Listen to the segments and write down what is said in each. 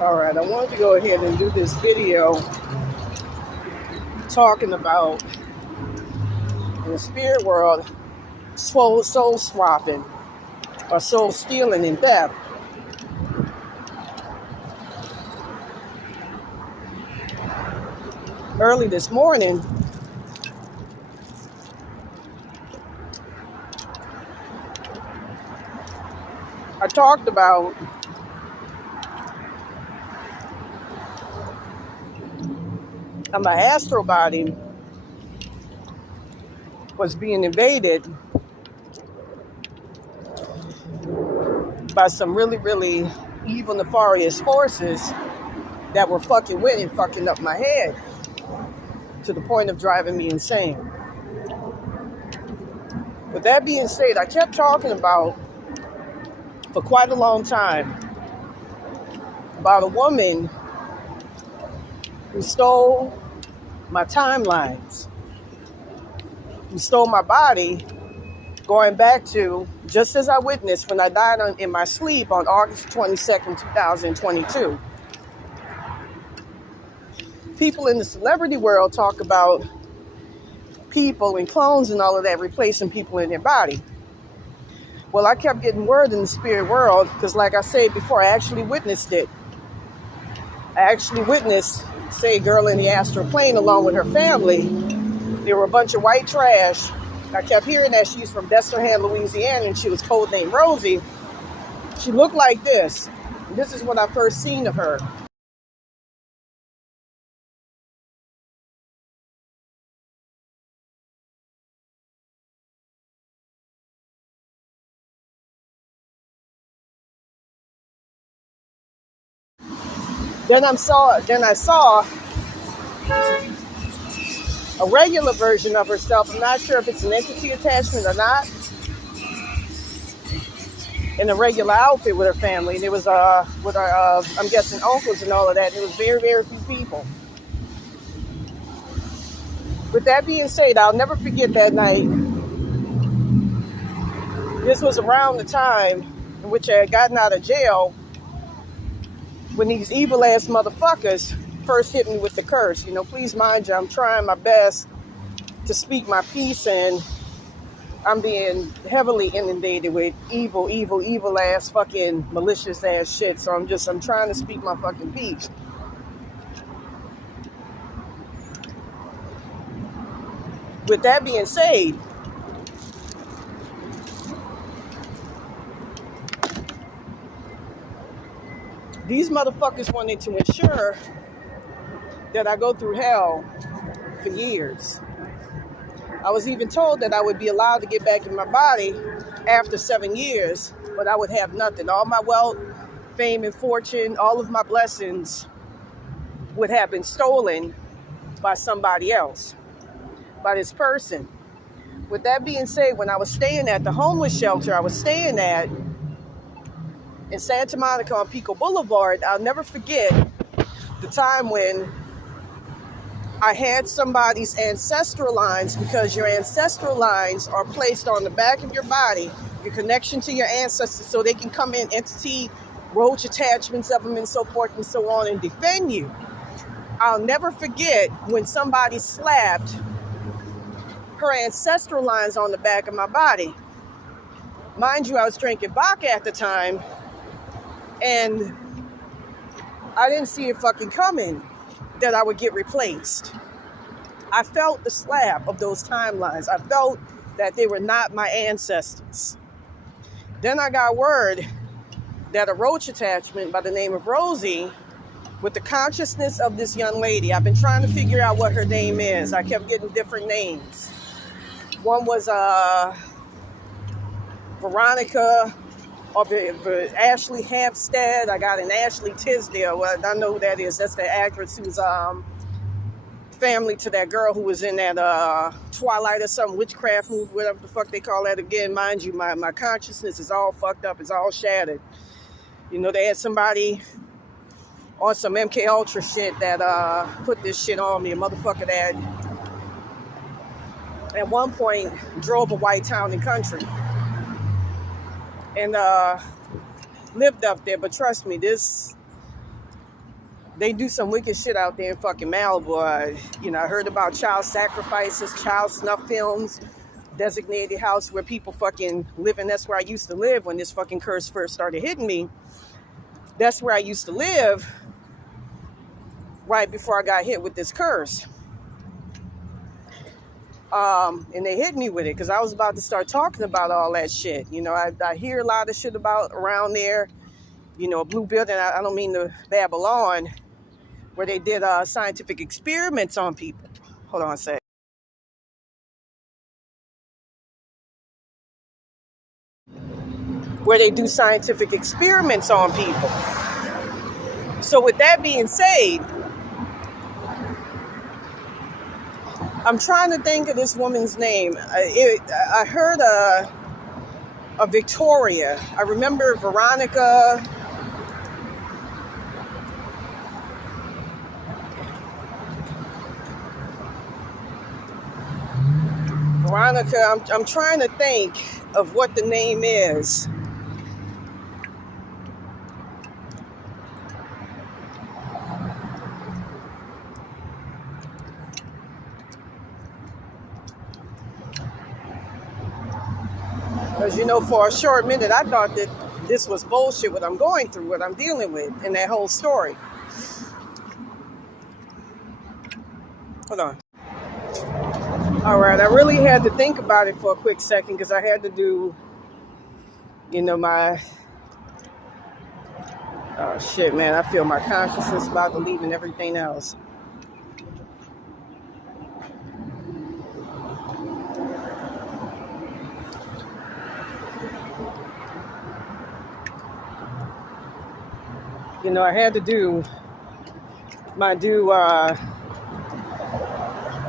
All right, I wanted to go ahead and do this video talking about in the spirit world soul swapping or soul stealing in death. Early this morning, I talked about my astral body was being invaded by some really, really evil, nefarious forces that were fucking with and fucking up my head to the point of driving me insane. With that being said, I kept talking about, for quite a long time, about a woman who stole my timelines, who stole my body, going back to just as I witnessed when I died in my sleep on August 22nd, 2022. People in the celebrity world talk about people and clones and all of that replacing people in their body. Well, I kept getting word in the spirit world because, like I said before, I actually witnessed it. I actually witnessed, say, a girl in the astral plane along with her family. There were a bunch of white trash. I kept hearing that she's from Destrehan, Louisiana, and she was codenamed Rosie. She looked like this. This is what I first seen of her. Then I saw a regular version of herself. I'm not sure if it's an entity attachment or not. In a regular outfit with her family. And it was with her, I'm guessing, uncles and all of that. It was very, very few people. With that being said, I'll never forget that night. This was around the time in which I had gotten out of jail when these evil ass motherfuckers first hit me with the curse. You know, please mind you, I'm trying my best to speak my piece, and I'm being heavily inundated with evil ass fucking malicious ass shit. So I'm trying to speak my fucking piece. With that being said, these motherfuckers wanted to ensure that I go through hell for years. I was even told that I would be allowed to get back in my body after 7 years, but I would have nothing. All my wealth, fame, and fortune, all of my blessings would have been stolen by somebody else, by this person. With that being said, when I was staying at the homeless shelter I was staying at in Santa Monica on Pico Boulevard, I'll never forget the time when I had somebody's ancestral lines, because your ancestral lines are placed on the back of your body, your connection to your ancestors, so they can come in, entity, roach attachments of them, and so forth and so on, and defend you. I'll never forget when somebody slapped her ancestral lines on the back of my body. Mind you, I was drinking vodka at the time, and I didn't see it fucking coming that I would get replaced. I felt the slap of those timelines. I felt that they were not my ancestors. Then I got word that a roach attachment by the name of Rosie, with the consciousness of this young lady, I've been trying to figure out what her name is. I kept getting different names. One was Veronica, or Ashley Hampstead. I got an Ashley Tisdale. Well, I know who that is. That's the actress who's family to that girl who was in that Twilight or some witchcraft movie, whatever the fuck they call that again. Mind you, my consciousness is all fucked up. It's all shattered. You know, they had somebody on some MK Ultra shit that put this shit on me. A motherfucker that at one point drove a white town and country and lived up there. But trust me, this They do some wicked shit out there in fucking Malibu. I heard about child sacrifices, child snuff films, designated house where people fucking live, and that's where I used to live when this fucking curse first started hitting me. That's where I used to live right before I got hit with this curse. And they hit me with it because I was about to start talking about all that shit. I hear a lot of shit about around there. A blue building, I don't mean the Babylon, where they did scientific experiments on people. Hold on a sec. Where they do scientific experiments on people. So with that being said, I'm trying to think of this woman's name. I heard a Victoria. I remember Veronica. I'm trying to think of what the name is. Because, for a short minute, I thought that this was bullshit, what I'm going through, what I'm dealing with, in that whole story. Hold on. All right, I really had to think about it for a quick second because I had to do, my... Oh, shit, man, I feel my consciousness about to leave and everything else. I had to do my I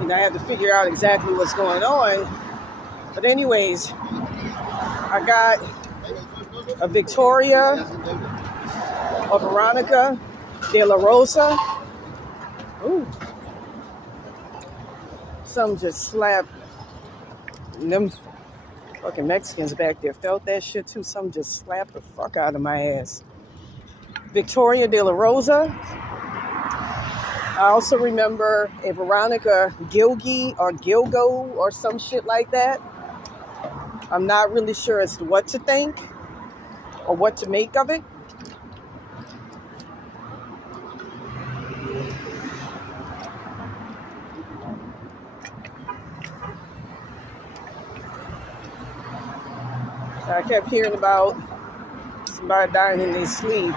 had to figure out exactly what's going on. But anyways, I got a Victoria, a Veronica de la Rosa. Ooh. Some just slapped. Them fucking Mexicans back there felt that shit too. Some just slapped the fuck out of my ass. Victoria de la Rosa. I also remember a Veronica Gilgi or Gilgo or some shit like that. I'm not really sure as to what to think or what to make of it. I kept hearing about somebody dying in their sleep.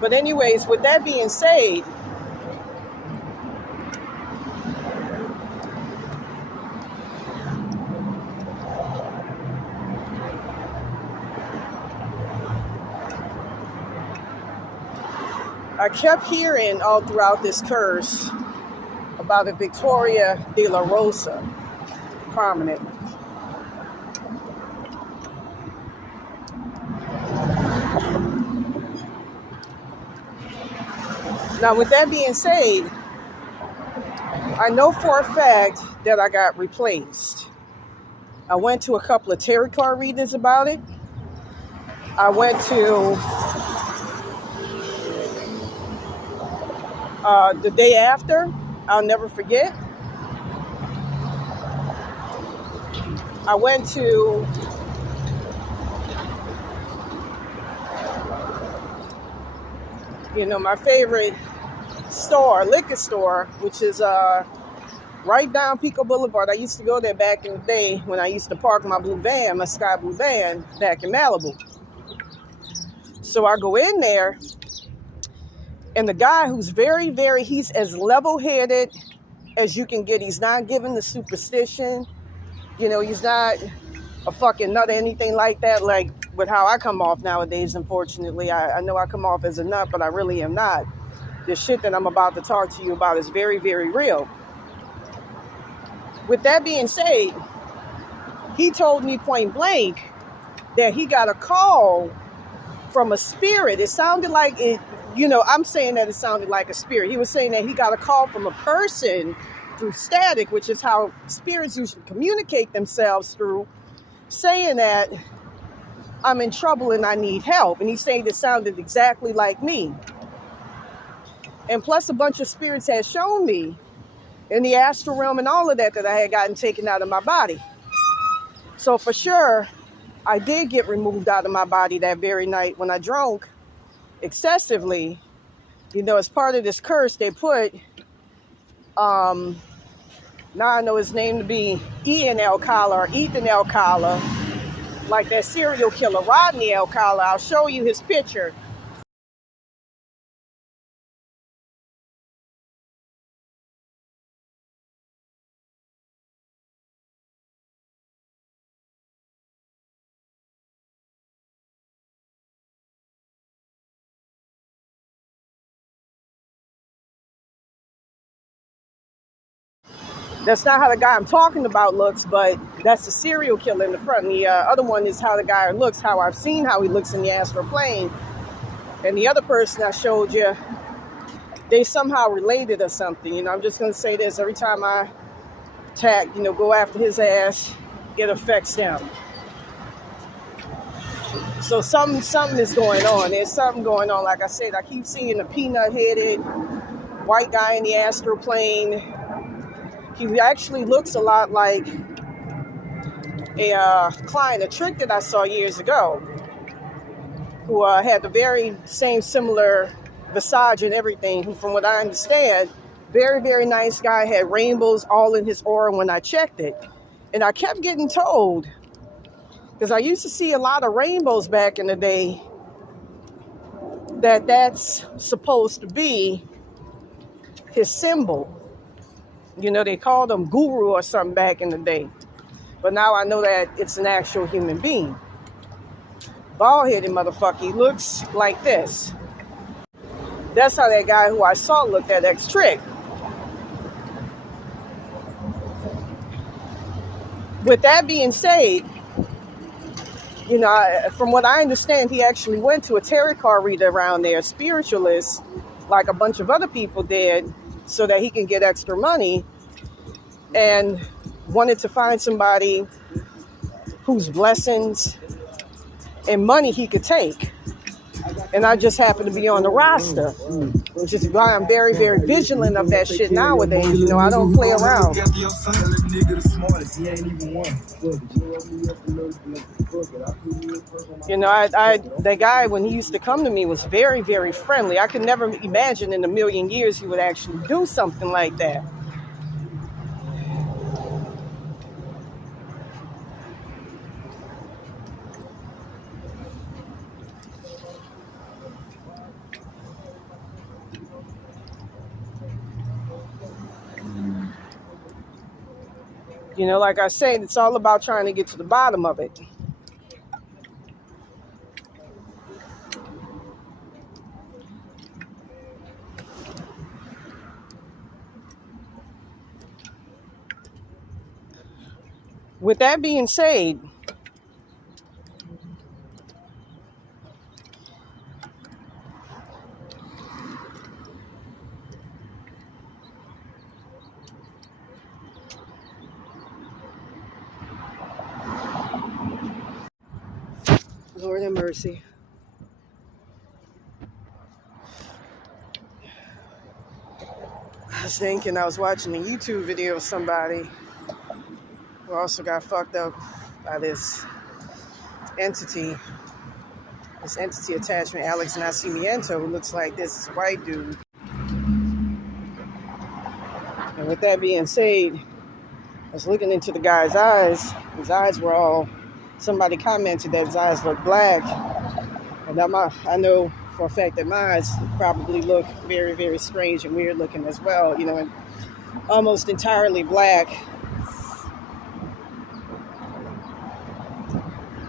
But anyways, with that being said, I kept hearing all throughout this curse about a Victoria de la Rosa prominent. Now, with that being said, I know for a fact that I got replaced. I went to a couple of tarot card readings about it. I went to the day after, I'll never forget. I went to my favorite store, liquor store, which is right down Pico Boulevard. I used to go there back in the day when I used to park my blue van, my sky blue van, back in Malibu. So I go in there, and the guy who's very, very, he's as level-headed as you can get. He's not given the superstition. He's not a fucking nut or anything like that, like with how I come off nowadays, unfortunately. I know I come off as a nut, but I really am not. The shit that I'm about to talk to you about is very, very real. With that being said, he told me point blank that he got a call from a spirit. It sounded like it, I'm saying that it sounded like a spirit. He was saying that he got a call from a person through static, which is how spirits usually communicate themselves through, saying that I'm in trouble and I need help. And he said it sounded exactly like me. And plus a bunch of spirits had shown me in the astral realm and all of that I had gotten taken out of my body. So for sure, I did get removed out of my body that very night when I drank excessively. You know, as part of this curse, they put, now I know his name to be Ian Alcala or Ethan Alcala, like that serial killer, Rodney Alcala. I'll show you his picture. That's not how the guy I'm talking about looks, but that's the serial killer in the front. And the other one is how the guy looks, how I've seen how he looks in the astral plane. And the other person I showed you, they somehow related or something. You know, I'm just going to say this. Every time I attack, you know, go after his ass, it affects them. So something is going on. There's something going on. Like I said, I keep seeing a peanut-headed white guy in the astral plane. He actually looks a lot like a client, a trick that I saw years ago, who had the very same similar visage and everything, who, from what I understand, very, very nice guy, had rainbows all in his aura when I checked it. And I kept getting told, because I used to see a lot of rainbows back in the day, that that's supposed to be his symbol. You know, they called him guru or something back in the day. But now I know that it's an actual human being. Bald-headed motherfucker. He looks like this. That's how that guy who I saw looked at X-Trick. With that being said, you know, from what I understand, he actually went to a tarot card reader around there, a spiritualist, like a bunch of other people did, so that he can get extra money, and wanted to find somebody whose blessings and money he could take. And I just happen to be on the roster, which is why I'm very, very vigilant of that shit nowadays. You know, I don't play around. You know, that guy, when he used to come to me, was very, very friendly. I could never imagine in a million years he would actually do something like that. You know, like I said, it's all about trying to get to the bottom of it. With that being said, Lord have mercy. I was thinking, I was watching a YouTube video of somebody who also got fucked up by this entity attachment, Alex Nascimento, who looks like this white dude. And with that being said, I was looking into the guy's eyes. His eyes were all, somebody commented that his eyes looked black. And I know for a fact that my eyes probably look very, very strange and weird looking as well, you know, and almost entirely black.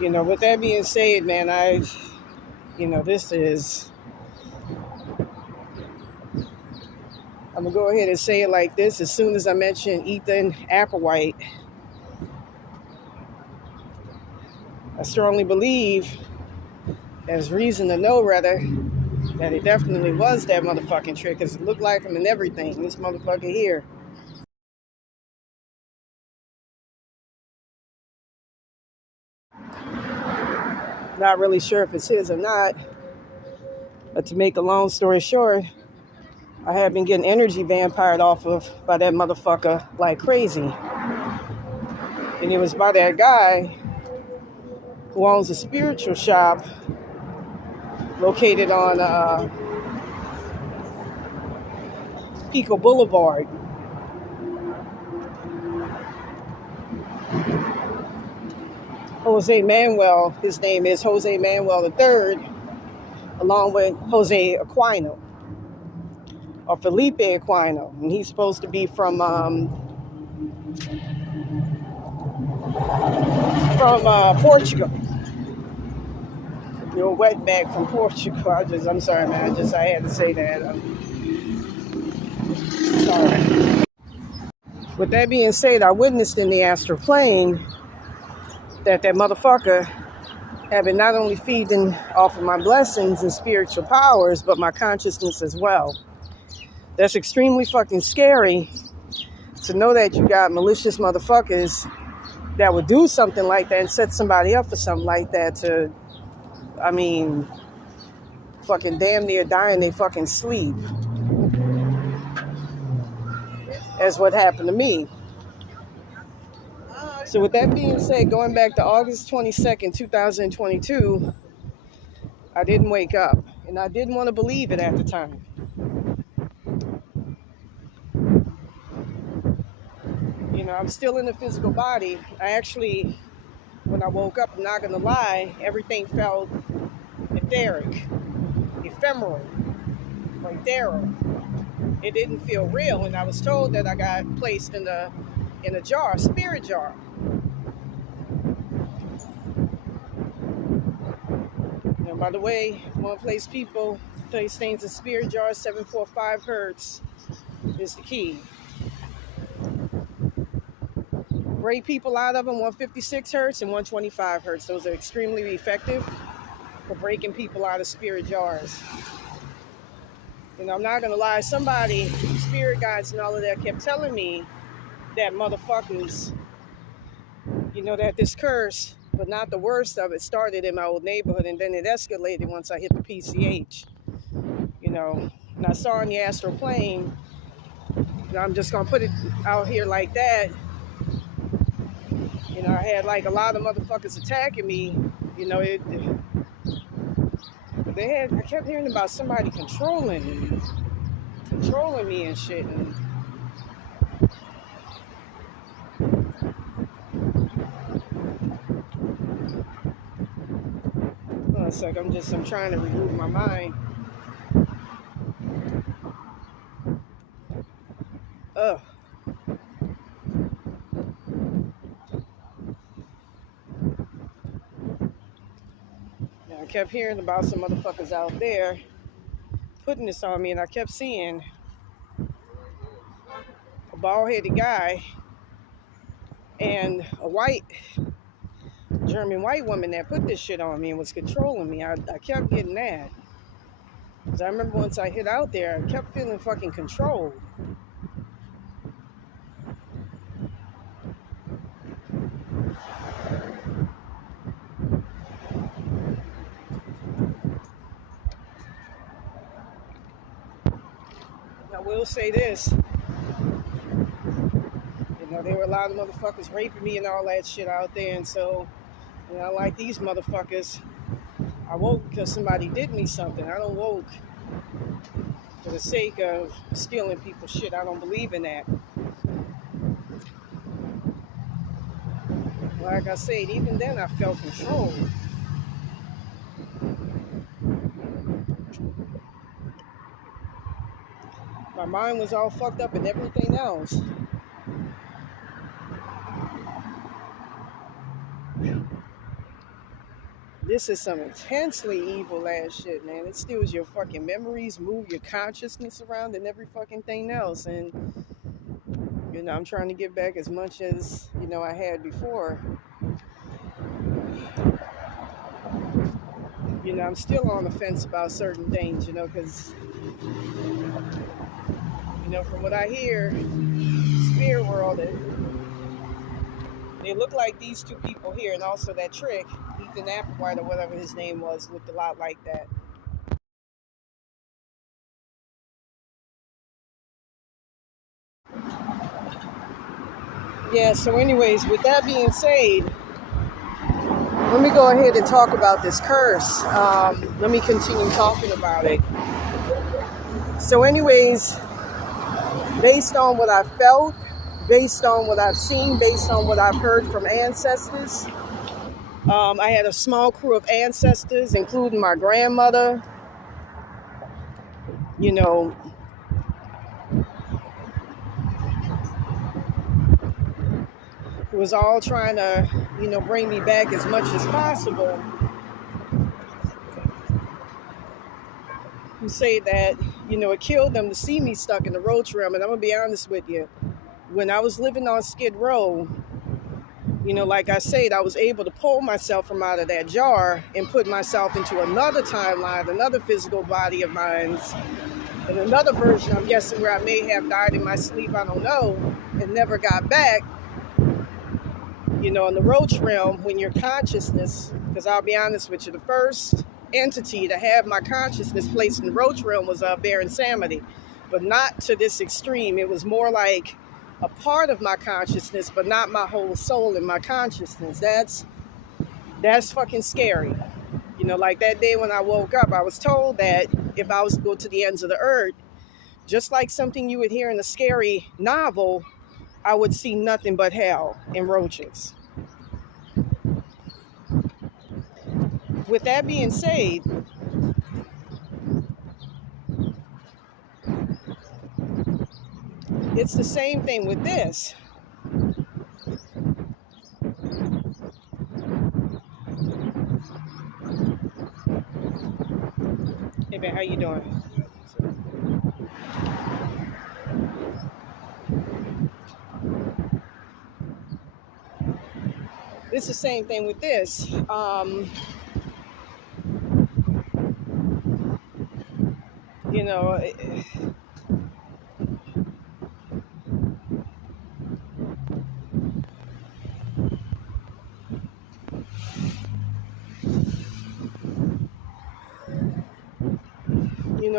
You know, with that being said, man, this is, I'm going to go ahead and say it like this. As soon as I mention Ethan Applewhite, I strongly believe, there's reason to know, rather, that it definitely was that motherfucking trick, because it looked like him and everything. This motherfucker here. Not really sure if it's his or not. But to make a long story short, I have been getting energy vampired off of by that motherfucker like crazy. And it was by that guy who owns a spiritual shop located on Pico Boulevard. Jose Manuel, his name is Jose Manuel III, along with Jose Aquino, or Felipe Aquino. And he's supposed to be from Portugal. You're a wetback from Portugal. I'm sorry, man. I had to say that. Sorry. With that being said, I witnessed in the astral plane that motherfucker had been not only feeding off of my blessings and spiritual powers, but my consciousness as well. That's extremely fucking scary to know that you got malicious motherfuckers that would do something like that and set somebody up for something like that to, fucking damn near die in their fucking sleep. That's what happened to me. So with that being said, going back to August 22nd, 2022, I didn't wake up. And I didn't want to believe it at the time. You know, I'm still in the physical body. I actually, when I woke up, I'm not going to lie, everything felt etheric, ephemeral, or ethereal. It didn't feel real. And I was told that I got placed in a jar, a spirit jar. And by the way, if you want to place things in spirit jars, 745 hertz is the key. Break people out of them, 156 hertz and 125 hertz. Those are extremely effective for breaking people out of spirit jars. You know, I'm not going to lie. Somebody, spirit guides and all of that, kept telling me that motherfuckers, you know, that this curse, but not the worst of it, started in my old neighborhood, and then it escalated once I hit the PCH. You know, and I saw in the astral plane, you know, I'm just going to put it out here like that. You know, I had like a lot of motherfuckers attacking me. You know, I kept hearing about somebody controlling me and shit. And hold on a sec, I'm trying to remove my mind. Ugh. I kept hearing about some motherfuckers out there putting this on me, and I kept seeing a bald-headed guy and a German white woman that put this shit on me and was controlling me. I kept getting that. Because I remember once I hit out there, I kept feeling fucking controlled. I will say this. You know, there were a lot of motherfuckers raping me and all that shit out there. And so, you know, like these motherfuckers, I woke because somebody did me something. I don't woke for the sake of stealing people's shit. I don't believe in that. Like I said, even then I felt controlled. My mind was all fucked up and everything else. This is some intensely evil ass shit, man. It steals your fucking memories, move your consciousness around and every fucking thing else. And, you know, I'm trying to get back as much as, you know, I had before. You know, I'm still on the fence about certain things, you know, because, you know, from what I hear, spirit world, It looked like these two people here, and also that trick, Ethan Applewhite or whatever his name was, looked a lot like that. Yeah, so anyways, with that being said, let me go ahead and talk about this curse. Let me continue talking about it. So anyways, based on what I've felt, based on what I've seen, based on what I've heard from ancestors, I had a small crew of ancestors, including my grandmother, you know, who was all trying to, bring me back as much as possible. Who say that, it killed them to see me stuck in the roach realm. And I'm going to be honest with you. When I was living on Skid Row, like I said, I was able to pull myself from out of that jar and put myself into another timeline, another physical body of mine, and another version, I'm guessing, where I may have died in my sleep, I don't know, and never got back. In the roach realm, when your consciousness, because I'll be honest with you, the first entity to have my consciousness placed in the roach realm was Baron Samedi, but not to this extreme. It was more like a part of my consciousness, but not my whole soul in my consciousness. That's fucking scary. Like that day when I woke up, I was told that if I was to go to the ends of the earth, just like something you would hear in a scary novel, I would see nothing but hell and roaches. With that being said, it's the same thing with this. Hey man, how you doing? It's the same thing with this.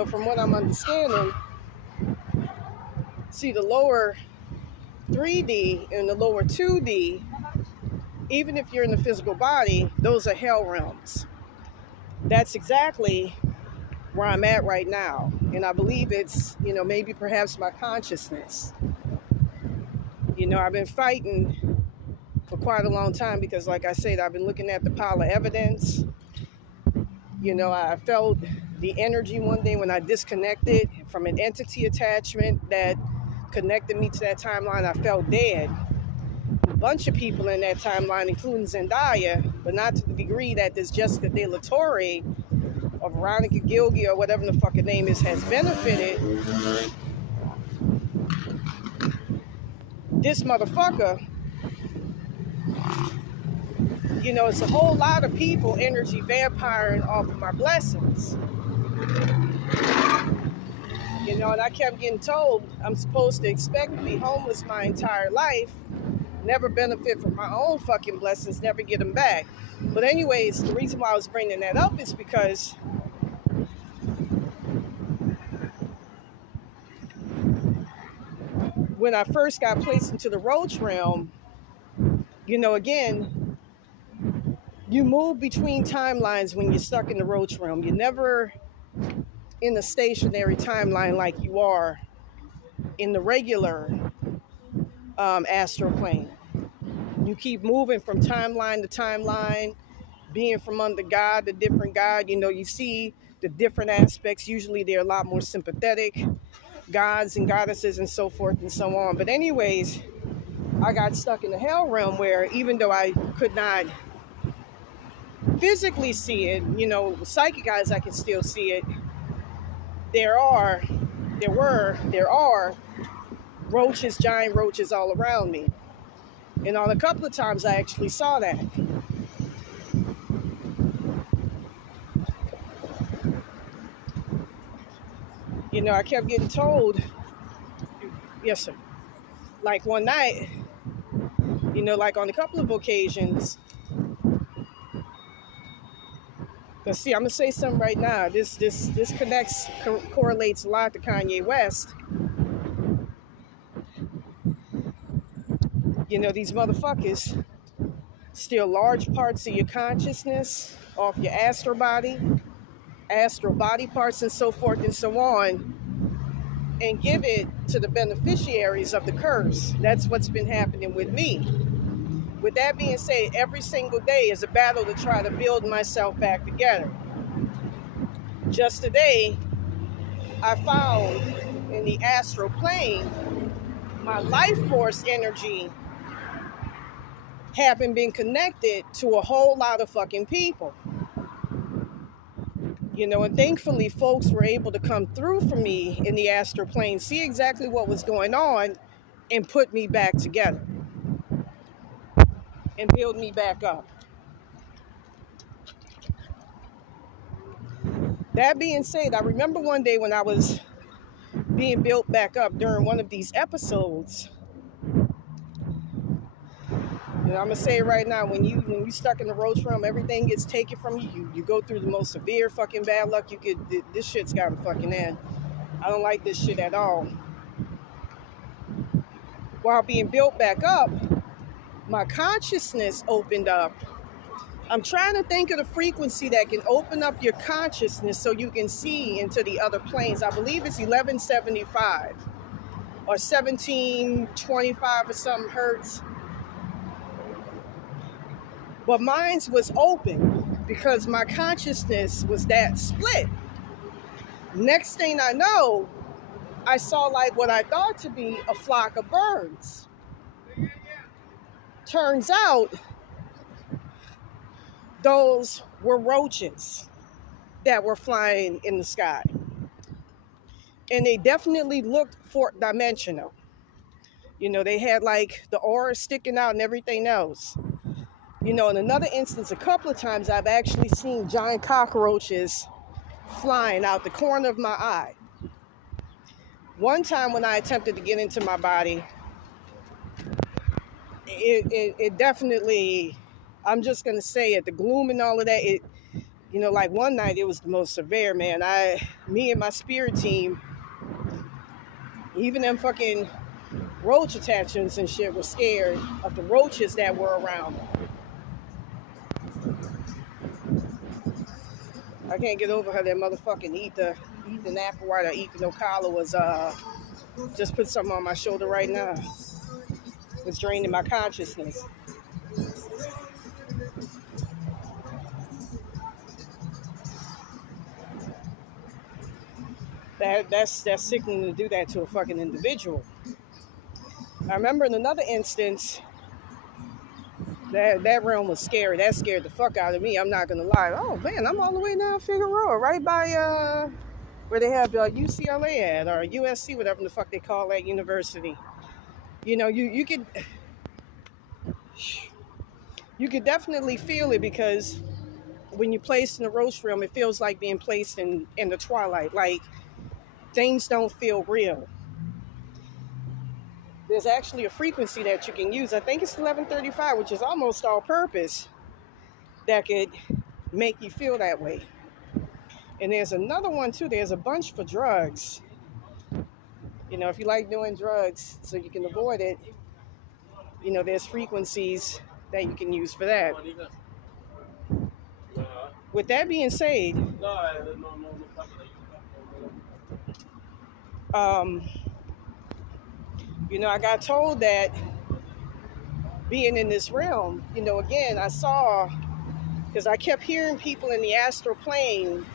From what I'm understanding, see the lower 3D and the lower 2D, even if you're in the physical body, those are hell realms. That's exactly where I'm at right now. And I believe it's, maybe perhaps my consciousness. I've been fighting for quite a long time because, like I said, I've been looking at the pile of evidence. I felt the energy one day when I disconnected from an entity attachment that connected me to that timeline. I felt dead. A bunch of people in that timeline, including Zendaya, but not to the degree that this Jessica De La Torre or Veronica Gilgy or whatever the fucking name is has benefited. This motherfucker, it's a whole lot of people energy vampiring off of my blessings. And I kept getting told I'm supposed to expect to be homeless my entire life, never benefit from my own fucking blessings, never get them back. But anyways, the reason why I was bringing that up is because when I first got placed into the roach realm, again, you move between timelines when you're stuck in the roach realm. You're never in a stationary timeline like you are in the regular astral plane. You keep moving from timeline to timeline, being from under God to different God. You see the different aspects. Usually they're a lot more sympathetic gods and goddesses and so forth and so on. But anyways, I got stuck in the hell realm where even though I could not physically see it, psychic eyes, I can still see it. There are roaches, giant roaches all around me. And on a couple of times I actually saw that. I kept getting told, yes sir, like one night, You know, like on a couple of occasions. But see, I'm gonna say something right now. This correlates a lot to Kanye West. You know, these motherfuckers steal large parts of your consciousness off your astral body parts, and so forth and so on, and give it to the beneficiaries of the curse. That's what's been happening with me. With that being said, every single day is a battle to try to build myself back together. Just today, I found in the astral plane my life force energy having been connected to a whole lot of fucking people. You know, and thankfully folks were able to come through for me in the astral plane, see exactly what was going on, and put me back together and build me back up. That being said, I remember one day when I was being built back up during one of these episodes. You know, I'm gonna say it right now, when you stuck in the roach realm, everything gets taken from you. You go through the most severe fucking bad luck you could. This shit's gotta fucking end. I don't like this shit at all. While being built back up, my consciousness opened up. I'm trying to think of the frequency that can open up your consciousness so you can see into the other planes. I believe it's 1175 or 1725 or something hertz. But mine was open because my consciousness was that split. Next thing I know, I saw like what I thought to be a flock of birds. Turns out, those were roaches that were flying in the sky. And they definitely looked fourth dimensional. You know, they had like the aura sticking out and everything else. You know, in another instance, a couple of times I've actually seen giant cockroaches flying out the corner of my eye. One time when I attempted to get into my body, it definitely, I'm just going to say it, the gloom and all of that, it, you know, like one night it was the most severe, man. Me and my spirit team, even them fucking roach attachments and shit, were scared of the roaches that were around. I can't get over how that motherfucking Ethan Applewhite or Ethan Ocala was just put something on my shoulder right now. It's draining my consciousness. That's sickening to do that to a fucking individual. I remember in another instance, that realm was scary. That scared the fuck out of me. I'm not gonna lie. Oh man, I'm all the way down Figueroa, right by where they have UCLA at, or USC, whatever the fuck they call that university. You know, you could definitely feel it, because when you're placed in the roach realm, it feels like being placed in the twilight. Like, things don't feel real. There's actually a frequency that you can use. I think it's 1135, which is almost all purpose, that could make you feel that way. And there's another one too. There's a bunch for drugs. You know, if you like doing drugs so you can avoid it, you know, there's frequencies that you can use for that. With that being said, you know, I got told that being in this realm, you know, again, I saw, because I kept hearing people in the astral plane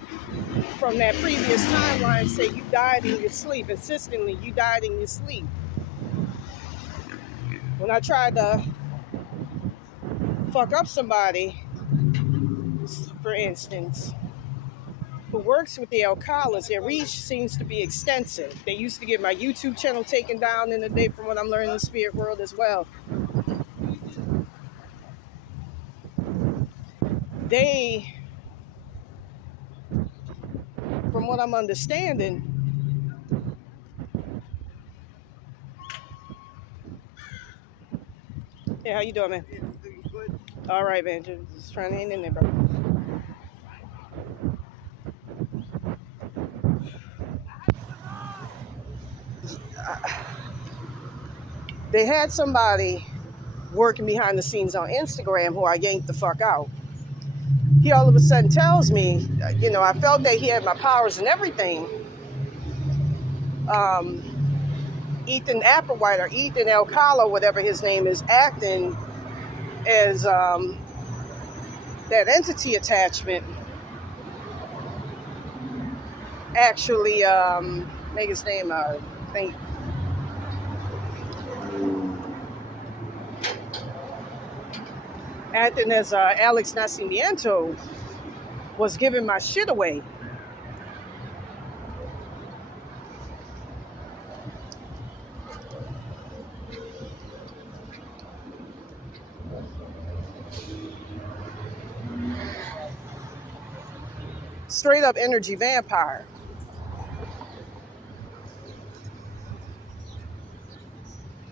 from that previous timeline say, you died in your sleep, insistently, you died in your sleep. When I tried to fuck up somebody, for instance, who works with the Alcalas, their reach seems to be extensive. They used to get my YouTube channel taken down in the day, from what I'm learning in the spirit world as well. They, from what I'm understanding, Hey, how you doing, man? All right, man. Just trying to hang in there, bro. They had somebody working behind the scenes on Instagram who I yanked the fuck out. He all of a sudden tells me, I felt that he had my powers and everything. Ethan Applewhite or Ethan Alcala, whatever his name is, acting as that entity attachment. Actually, make his name, I think. Acting as Alex Nascimento was giving my shit away. Straight up energy vampire.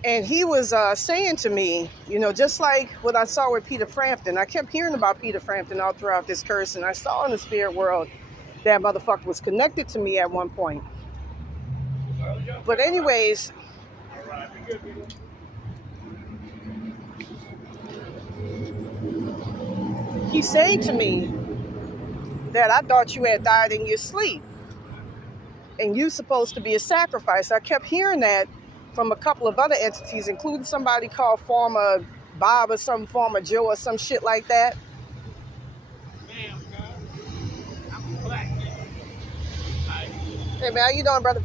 And he was saying to me, just like what I saw with Peter Frampton. I kept hearing about Peter Frampton all throughout this curse, and I saw in the spirit world that motherfucker was connected to me at one point. But anyways, he said to me that I thought you had died in your sleep, and you supposed to be a sacrifice. I kept hearing that from a couple of other entities, including somebody called Former Bob or some Former Joe or some shit like that. I'm a black man. Hey man, how you doing, brother?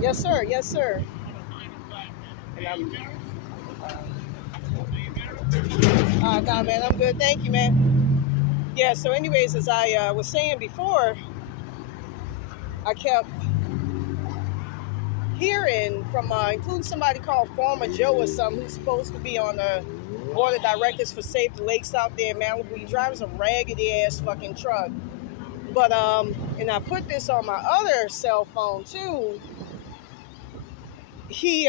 Yes, sir. Yes, sir. And nah, man, I'm good. Thank you, man. Yeah, so anyways, as I was saying before, I kept hearing from, including somebody called Former Joe or something, who's supposed to be on the board of directors for Safe the Lakes out there in Malibu. He drives a raggedy-ass fucking truck. But, and I put this on my other cell phone, too. He,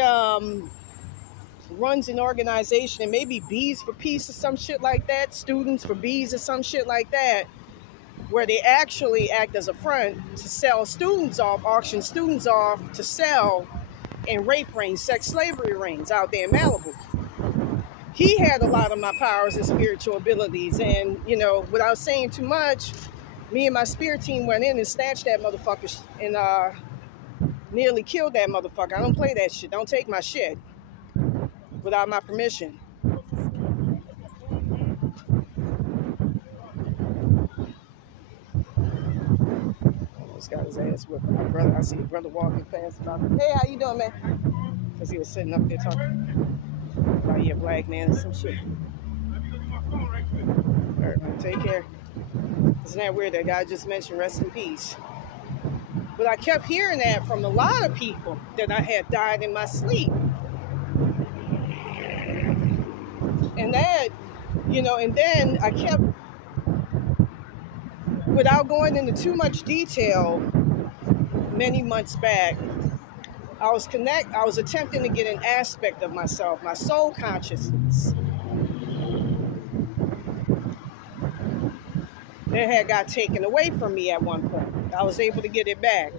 runs an organization, and maybe Bees for Peace or some shit like that, Students for Bees or some shit like that, where they actually act as a front to sell students off, auction students off to sell in rape rings, sex slavery rings out there in Malibu. He had a lot of my powers and spiritual abilities, and without saying too much, me and my spirit team went in and snatched that motherfucker and nearly killed that motherfucker. I don't play that shit. Don't take my shit without my permission. This got his ass whipped. My brother, I see a brother walking past. Hey, how you doing, man? Because he was sitting up there talking about a black man or some shit. All right, man, take care. Isn't that weird that guy just mentioned rest in peace? But I kept hearing that from a lot of people, that I had died in my sleep. And that, and then I kept, without going into too much detail, many months back, I was attempting to get an aspect of myself, my soul consciousness, that had got taken away from me at one point. I was able to get it back.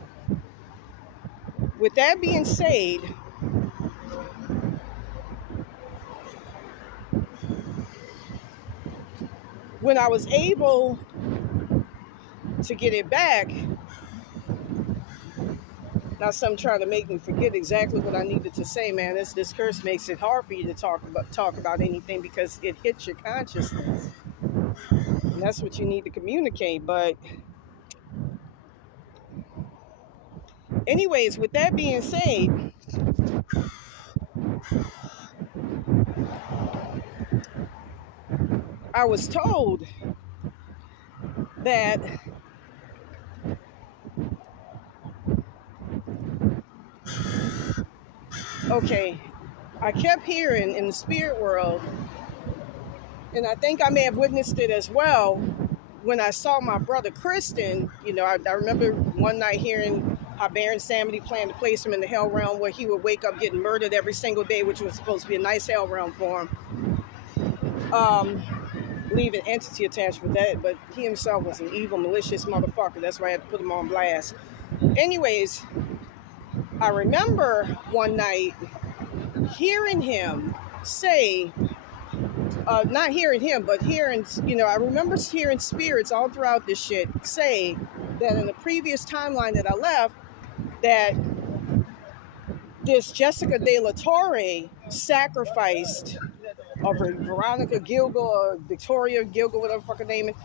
With that being said, when I was able to get it back, now some trying to make me forget exactly what I needed to say, man. This curse makes it hard for you to talk about anything because it hits your consciousness. And that's what you need to communicate. But anyways, with that being said, I was told that I kept hearing in the spirit world, and I think I may have witnessed it as well, when I saw my brother Kristen, I remember one night hearing how Baron Samedi planned to place him in the hell realm where he would wake up getting murdered every single day, which was supposed to be a nice hell realm for him. Leaving entity attached with that, but he himself was an evil, malicious motherfucker. That's why I had to put him on blast. Anyways, I remember one night hearing him say, not hearing him, but hearing, I remember hearing spirits all throughout this shit say that in the previous timeline that I left, that this Jessica De La Torre sacrificed, or Veronica Gilgo, or Victoria Gilgo, whatever the fuck her name is,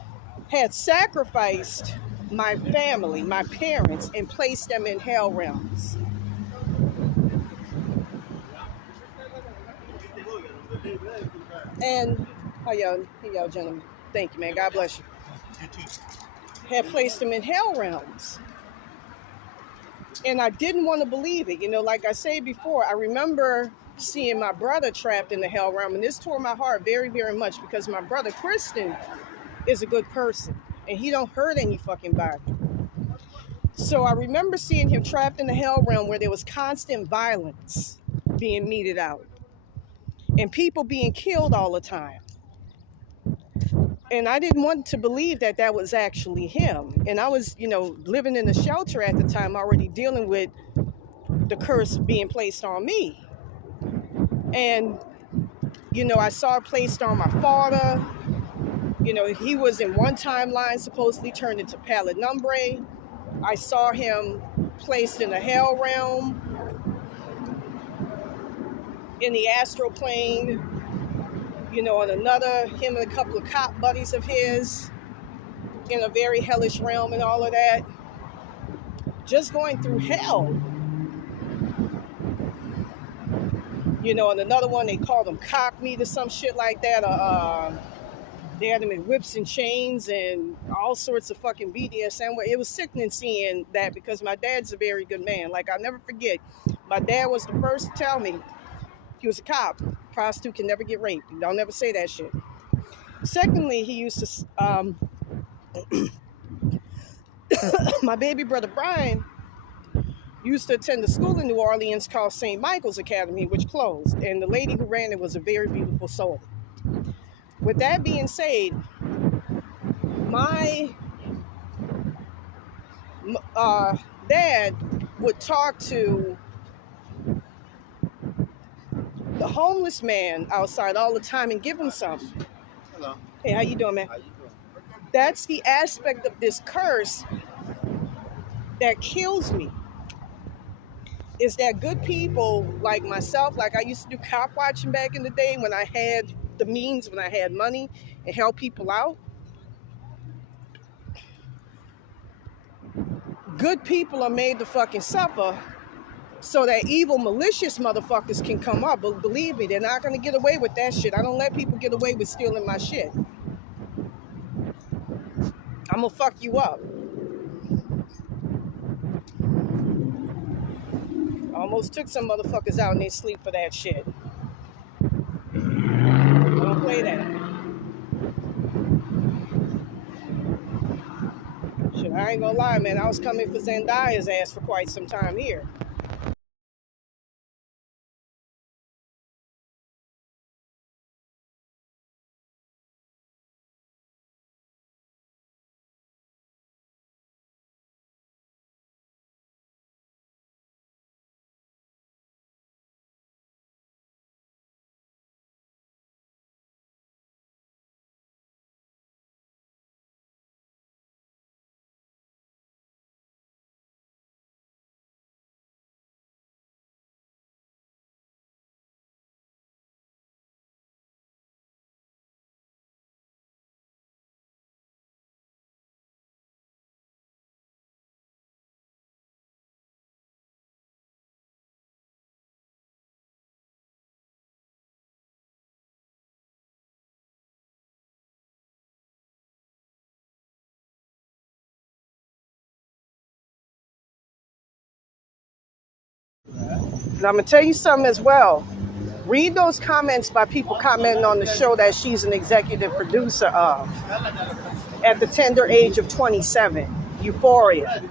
had sacrificed my family, my parents, and placed them in hell realms. And, hey y'all, gentlemen. Thank you, man. God bless you. Had placed them in hell realms. And I didn't want to believe it. Like I said before, I remember seeing my brother trapped in the hell realm, and this tore my heart very, very much, because my brother Kristen is a good person and he don't hurt any fucking body. So I remember seeing him trapped in the hell realm where there was constant violence being meted out and people being killed all the time. And I didn't want to believe that that was actually him. And I was, living in the shelter at the time, already dealing with the curse being placed on me. And, I saw it placed on my father. He was in one timeline supposedly turned into Palo Nombre. I saw him placed in the hell realm, in the astral plane, on another, him and a couple of cop buddies of his, in a very hellish realm and all of that. Just going through hell. And another one, they called him cockmeat or some shit like that. They had him in whips and chains and all sorts of fucking BDSM. It was sickening seeing that, because my dad's a very good man. Like, I'll never forget, my dad was the first to tell me he was a cop. Prostitute can never get raped. Don't never say that shit. Secondly, he used to, my baby brother Brian used to attend a school in New Orleans called St. Michael's Academy, which closed. And the lady who ran it was a very beautiful soul. With that being said, my dad would talk to the homeless man outside all the time and give him something. Hello. Hey, how you doing, man? How you doing? That's the aspect of this curse that kills me. Is that good people like myself, like I used to do cop watching back in the day when I had the means, when I had money, and help people out. Good people are made to fucking suffer so that evil, malicious motherfuckers can come up. But believe me, they're not going to get away with that shit. I don't let people get away with stealing my shit. I'm going to fuck you up. I almost took some motherfuckers out in their sleep for that shit. Don't play that. Shit, I ain't gonna lie, man. I was coming for Zendaya's ass for quite some time here. Now, I'm going to tell you something as well. Read those comments by people commenting on the show that she's an executive producer of. at the tender age of 27. Euphoria.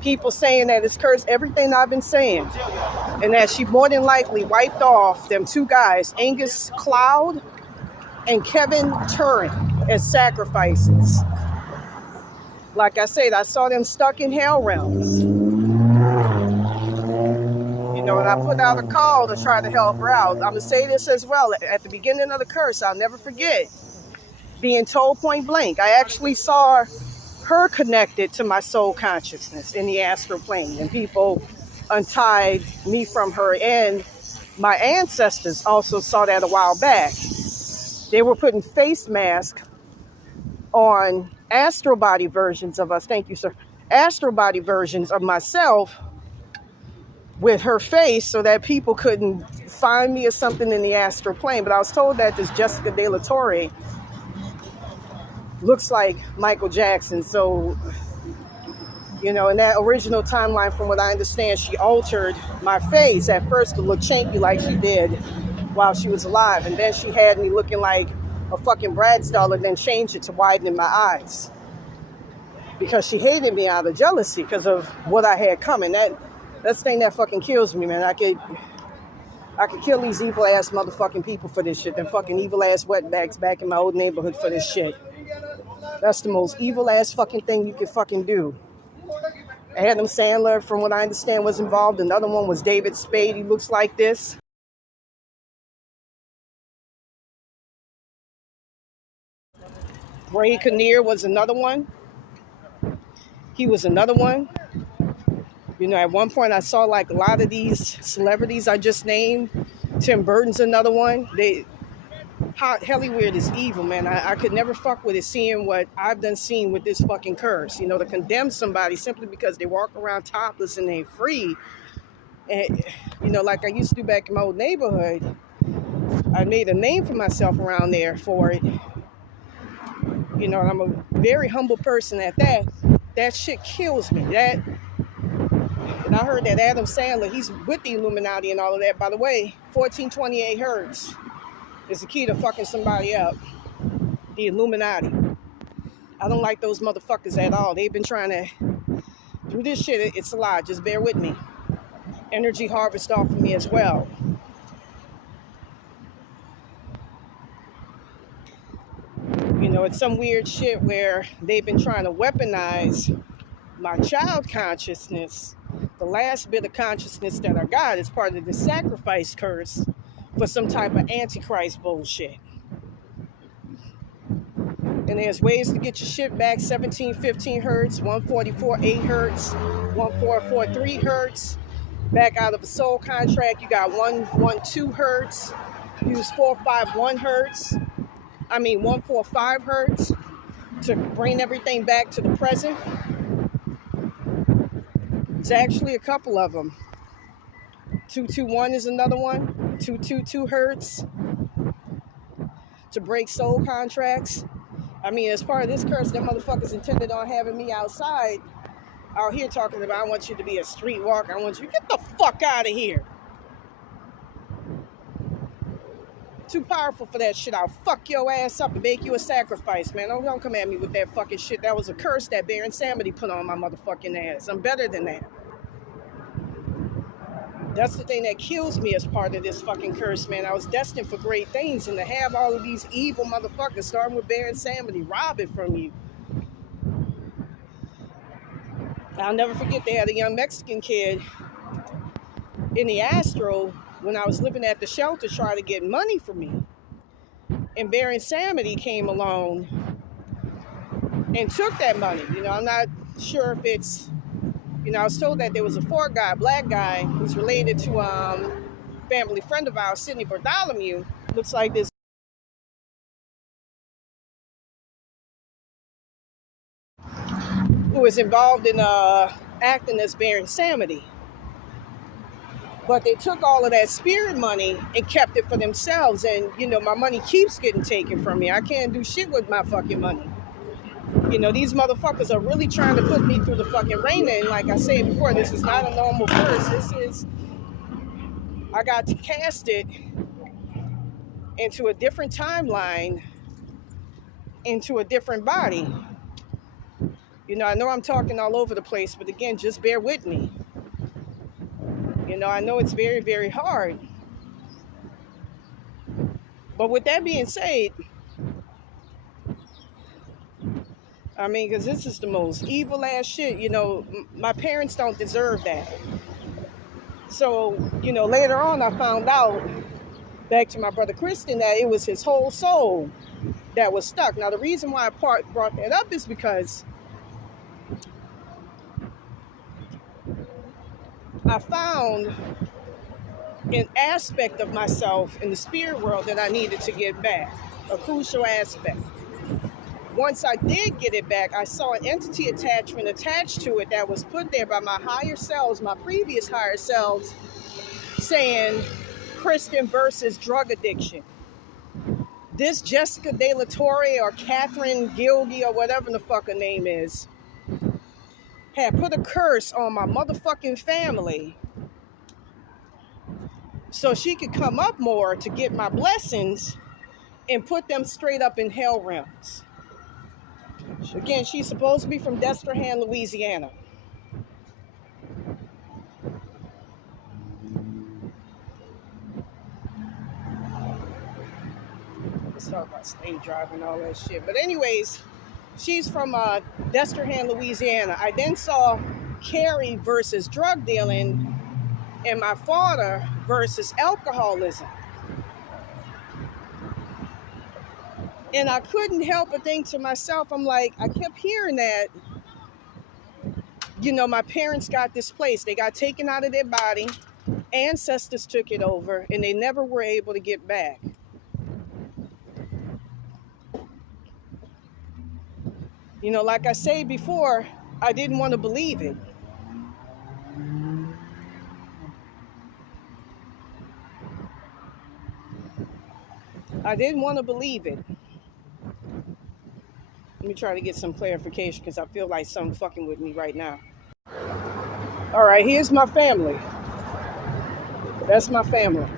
People saying that it's cursed, everything I've been saying. And that she more than likely wiped off them two guys, Angus Cloud and Kevin Turin, as sacrifices. Like I said, I saw them stuck in hell realms. You know, and I put out a call to try to help her out. I'm going to say this as well. At the beginning of the curse, I'll never forget being told point blank. I actually saw her connected to my soul consciousness in the astral plane, and people untied me from her, and my ancestors also saw that a while back. They were putting face masks on astral body versions of us. Thank you, sir. Astral body versions of myself with her face so that people couldn't find me or something in the astral plane. But I was told that this Jessica De La Torre looks like Michael Jackson. So, you know, in that original timeline, from what I understand, she altered my face at first to look chunky like she did while she was alive. And then she had me looking like a fucking Bratz doll, and then changed it to widening my eyes. Because she hated me out of jealousy because of what I had coming. That's the thing that fucking kills me, man. I could kill these evil ass motherfucking people for this shit. Them fucking evil ass wetbacks back in my old neighborhood for this shit. That's the most evil ass fucking thing you can fucking do. Adam Sandler, from what I understand, was involved. Another one was David Spade. He looks like this. Ray Kinnear was another one. He was another one. You know, at one point I saw like a lot of these celebrities I just named. Tim Burton's another one. Hollywood is evil, man. I could never fuck with it, seeing what I've done seen with this fucking curse. You know, to condemn somebody simply because they walk around topless and they're free. And, you know, like I used to do back in my old neighborhood, I made a name for myself around there for it. You know, and I'm a very humble person at that. That shit kills me. And I heard that Adam Sandler, he's with the Illuminati and all of that. By the way, 1428 hertz is the key to fucking somebody up. The Illuminati. I don't like those motherfuckers at all. They've been trying to do this shit. It's a lie. Just bear with me. Energy harvest off of me as well. You know, it's some weird shit where they've been trying to weaponize my child consciousness. The last bit of consciousness that I got is part of the sacrifice curse for some type of antichrist bullshit. And there's ways to get your shit back: 1715 hertz, 144.8 hertz, 1443 hertz. Back out of a soul contract, you got 112 hertz. Use 451 hertz. 145 hertz to bring everything back to the present. It's actually a couple of them. 221 is another one. 222 hertz to break soul contracts. As part of this curse, them motherfuckers intended on having me outside, out here talking about, I want you to be a streetwalker. I want you to get the fuck out of here. Too powerful for that shit. I'll fuck your ass up and make you a sacrifice, man. Don't come at me with that fucking shit. That was a curse that Baron Samedi put on my motherfucking ass. I'm better than that. That's the thing that kills me as part of this fucking curse, man. I was destined for great things, and to have all of these evil motherfuckers, starting with Baron Samedi, rob it from you. I'll never forget, they had a young Mexican kid in the astral when I was living at the shelter trying to get money from me. And Baron Samedi came along and took that money. I'm not sure if it's, I was told that there was a black guy, who's related to family friend of ours, Sidney Bartholomew. Looks like this, who was involved in acting as Baron Samedi. But they took all of that spirit money and kept it for themselves. And, my money keeps getting taken from me. I can't do shit with my fucking money. These motherfuckers are really trying to put me through the fucking ringer. And like I said before, this is not a normal curse. I got to cast it into a different timeline into a different body. You know, I know I'm talking all over the place, but again, just bear with me. You know, I know it's very, very hard. But with that being said, I mean, because this is the most evil ass shit, you know, my parents don't deserve that. So, you know, later on I found out, back to my brother Christian, that it was his whole soul that was stuck. Now, the reason why I brought that up is because I found an aspect of myself in the spirit world that I needed to get back, a crucial aspect. Once I did get it back, I saw an entity attachment attached to it that was put there by my higher selves, my previous higher selves, saying Christian versus drug addiction. This Jessica De La Torre or Catherine Gilgy or whatever the fuck her name is had put a curse on my motherfucking family so she could come up more to get my blessings and put them straight up in hell realms. Again, she's supposed to be from Destrehan, Louisiana. Let's talk about state driving and all that shit. But anyways, she's from Destrehan, Louisiana. I then saw Carrie versus drug dealing and my father versus alcoholism. And I couldn't help but think to myself, I'm like, I kept hearing that, you know, my parents got displaced. They got taken out of their body. Ancestors took it over, and they never were able to get back. You know, like I said before, I didn't want to believe it. I didn't want to believe it. Let me try to get some clarification because I feel like something fucking with me right now. All right, here's my family. That's my family.